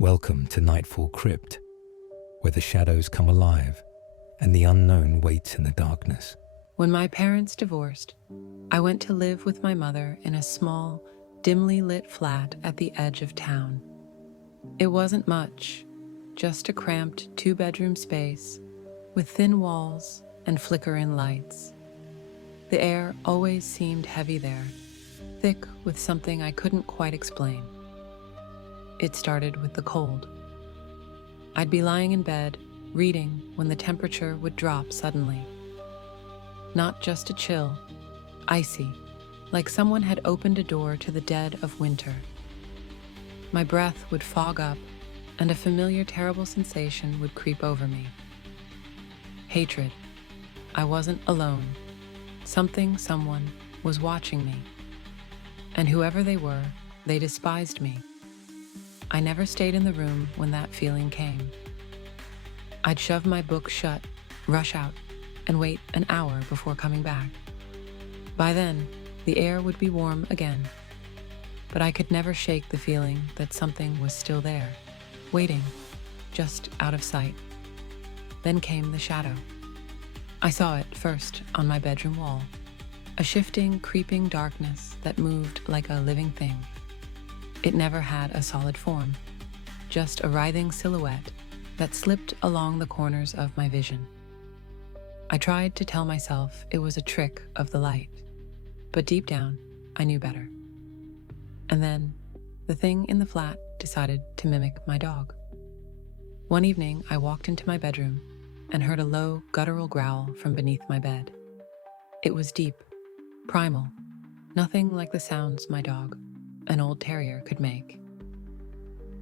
Welcome to Nightfall Crypt, where the shadows come alive and the unknown waits in the darkness. When my parents divorced, I went to live with my mother in a small, dimly lit flat at the edge of town. It wasn't much, just a cramped two-bedroom space with thin walls and flickering lights. The air always seemed heavy there, thick with something I couldn't quite explain. It started with the cold. I'd be lying in bed, reading, when the temperature would drop suddenly. Not just a chill, icy, like someone had opened a door to the dead of winter. My breath would fog up, and a familiar terrible sensation would creep over me. Hatred. I wasn't alone. Someone was watching me. And whoever they were, they despised me. I never stayed in the room when that feeling came. I'd shove my book shut, rush out, and wait an hour before coming back. By then, the air would be warm again, but I could never shake the feeling that something was still there, waiting, just out of sight. Then came the shadow. I saw it first on my bedroom wall, a shifting, creeping darkness that moved like a living thing. It never had a solid form, just a writhing silhouette that slipped along the corners of my vision. I tried to tell myself it was a trick of the light, but deep down, I knew better. And then, the thing in the flat decided to mimic my dog. One evening, I walked into my bedroom and heard a low, guttural growl from beneath my bed. It was deep, primal, nothing like the sounds my dog, an old terrier, could make.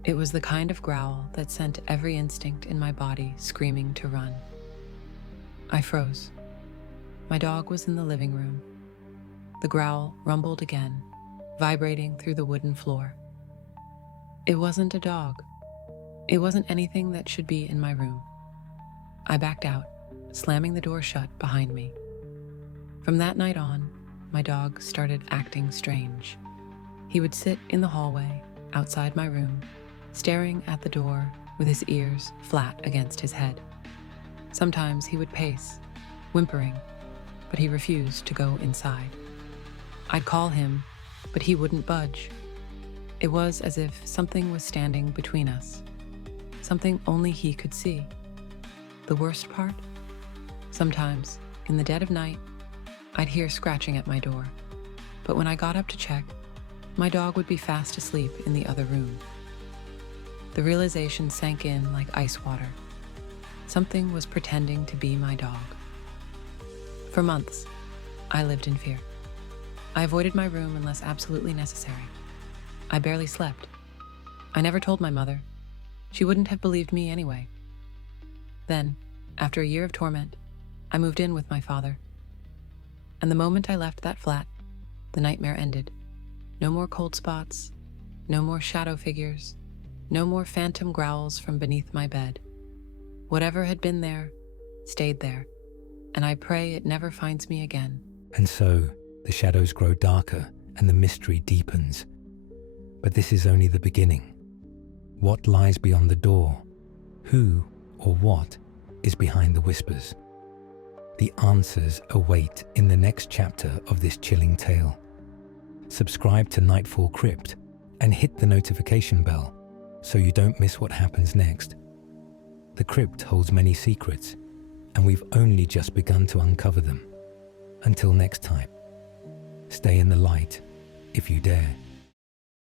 It was the kind of growl that sent every instinct in my body screaming to run. I froze. My dog was in the living room. The growl rumbled again, vibrating through the wooden floor. It wasn't a dog. It wasn't anything that should be in my room. I backed out, slamming the door shut behind me. From that night on, my dog started acting strange. He would sit in the hallway, outside my room, staring at the door with his ears flat against his head. Sometimes he would pace, whimpering, but he refused to go inside. I'd call him, but he wouldn't budge. It was as if something was standing between us, something only he could see. The worst part? Sometimes, in the dead of night, I'd hear scratching at my door, but when I got up to check, my dog would be fast asleep in the other room. The realization sank in like ice water. Something was pretending to be my dog. For months, I lived in fear. I avoided my room unless absolutely necessary. I barely slept. I never told my mother. She wouldn't have believed me anyway. Then, after a year of torment, I moved in with my father. And the moment I left that flat, the nightmare ended. No more cold spots, no more shadow figures, no more phantom growls from beneath my bed. Whatever had been there, stayed there, and I pray it never finds me again. And so, the shadows grow darker and the mystery deepens. But this is only the beginning. What lies beyond the door? Who or what is behind the whispers? The answers await in the next chapter of this chilling tale. Subscribe to Nightfall Crypt and hit the notification bell so you don't miss what happens next. The crypt holds many secrets, and we've only just begun to uncover them. Until next time, stay in the light if you dare.